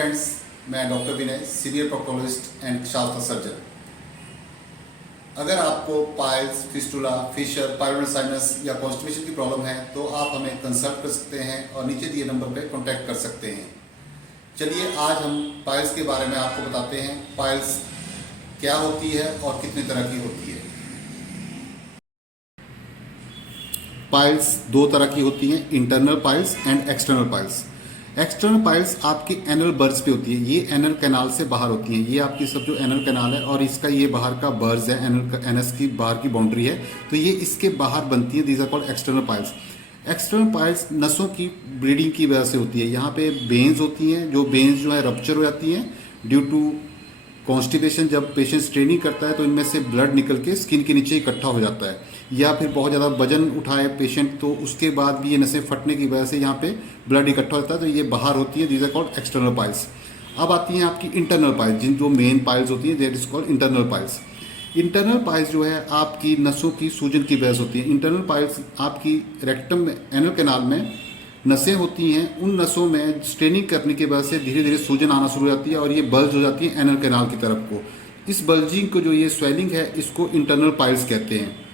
Friends, मैं doctor Vinay, senior proctologist and शास्त्र surgeon. अगर आपको पाइल्स, फिस्टुला, फिशर, पाइलोनल साइनस या कॉन्स्टिपेशन की प्रॉब्लम है तो आप हमें कंसल्ट कर सकते हैं और नीचे दिए नंबर पर कॉन्टैक्ट कर सकते हैं। चलिए आज हम पाइल्स के बारे में आपको बताते हैं। पाइल्स क्या होती है और कितने तरह की होती है। पाइल्स दो तरह की होती हैं, internal piles and external piles. External piles आपकी एनल बर्ज पे होती है, ये एनल कैनाल से बाहर होती हैं। ये आपकी सब जो एनल कैनाल है और इसका ये बाहर का बर्ज है, एनस की बाहर की बाउंड्री है, तो ये इसके बाहर बनती है। These are called external piles. External piles नसों की ब्लीडिंग की वजह से होती है। यहाँ पे वेन्स होती हैं, जो वेन्स जो है रप्चर हो जाती हैं ड्यू टू कॉन्स्टिपेशन। जब पेशेंट स्ट्रेनिंग करता है तो इनमें से ब्लड निकल के स्किन के नीचे इकट्ठा हो जाता है, या फिर बहुत ज़्यादा वजन उठाए पेशेंट तो उसके बाद भी ये नसें फटने की वजह से यहाँ पे ब्लड इकट्ठा होता है, तो ये बाहर होती है। These are called external piles. अब आती हैं आपकी इंटरनल पाइल्स, जिन जो मेन पाइल्स होती हैं, that is called internal piles. Internal piles जो है आपकी नसों की सूजन की वजह से होती है। इंटरनल पाइल्स आपकी रेक्टम में, एनल कैनाल में नसें होती हैं, उन नसों में स्ट्रेनिंग करने की वजह से धीरे धीरे सूजन आना शुरू हो जाती है और ये बल्ज हो जाती है एनल कैनाल की तरफ को। इस बल्जिंग को, जो ये स्वेलिंग है, इसको इंटरनल पाइल्स कहते हैं।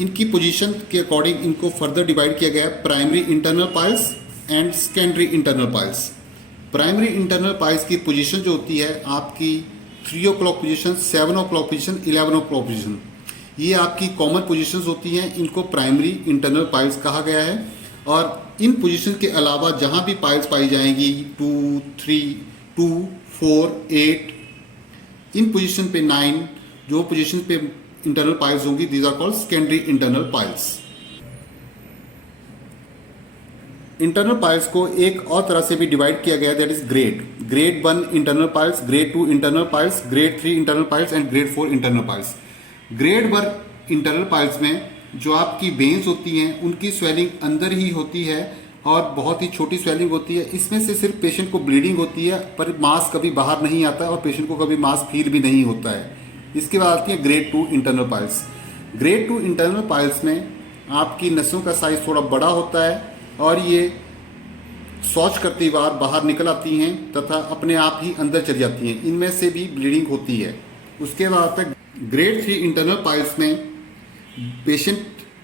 इनकी पोजीशन के अकॉर्डिंग इनको फर्दर डिवाइड किया गया है, primary internal piles and secondary internal piles. Primary internal piles की पोजीशन जो होती है आपकी 3 o'clock position, 7 o'clock position, 11 o'clock position, ये आपकी कॉमन पोजीशंस होती हैं। इनको प्राइमरी इंटरनल पाइल्स कहा गया है। और इन पोजीशन के अलावा जहाँ भी पाइल्स पाई जाएंगी 2, 3, 2, 4, 8, इन पोजीशन पे 9 जो पोजीशन पे इंटरनल पाइल्स होंगी, these are called secondary internal piles. Internal piles को एक और तरह से भी डिवाइड किया गया है, that is grade 1 internal piles, grade 2 internal piles, grade 3 internal piles and grade 4 internal piles. Grade 1 internal piles में जो आपकी वेन्स होती हैं उनकी स्वेलिंग अंदर ही होती है और बहुत ही छोटी स्वेलिंग होती है। इसमें से सिर्फ पेशेंट को ब्लीडिंग होती है, पर मास कभी बाहर नहीं आता और पेशेंट को कभी मास फील भी नहीं होता है। इसके बाद आती है grade 2 internal piles. Grade 2 internal piles में आपकी नसों का साइज थोड़ा बड़ा होता है और ये शौच करती बार बाहर निकल आती हैं तथा अपने आप ही अंदर चली जाती हैं। इनमें से भी ब्लीडिंग होती है। उसके बाद आता है ग्रेड 3 इंटरनल पाइल्स में पेशेंट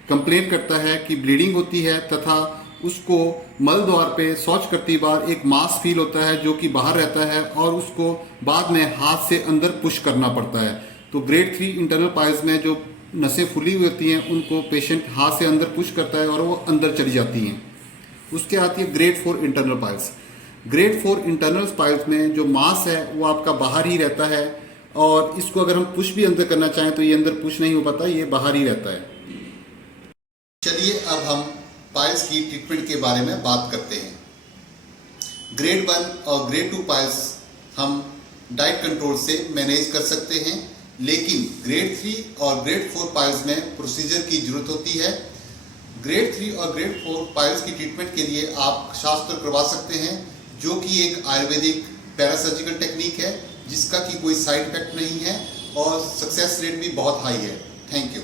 कंप्लेन करता है कि ब्लीडिंग होती है तथा उसको मल द्वार पे शौच करती बार एक मास फील होता है जो कि बाहर रहता है और उसको बाद में हाथ से अंदर पुश करना पड़ता है। तो ग्रेड 3 इंटरनल पाइल्स में जो नसें फुली हुई होती हैं उनको पेशेंट हाथ से अंदर पुश करता है और वो अंदर चली जाती हैं। उसके आती है grade 4 internal piles. Grade 4 internal piles में जो मास है वो आपका बाहर ही रहता है और इसको अगर हम पुश भी अंदर करना चाहें तो ये अंदर पुश नहीं हो पाता, ये बाहर ही रहता है। चलिए अब हम पाइल्स की ट्रीटमेंट के बारे में बात करते हैं। ग्रेड 1 और ग्रेड 2 पाइल्स हम डाइट कंट्रोल से मैनेज कर सकते हैं, लेकिन ग्रेड 3 और ग्रेड 4 पाइल्स में प्रोसीजर की जरूरत होती है। ग्रेड 3 और ग्रेड 4 पाइल्स की ट्रीटमेंट के लिए आप शास्त्र करवा सकते हैं, जो कि एक आयुर्वेदिक पैरासर्जिकल टेक्निक है जिसका कि कोई साइड इफेक्ट नहीं है और सक्सेस रेट भी बहुत हाई है। Thank you.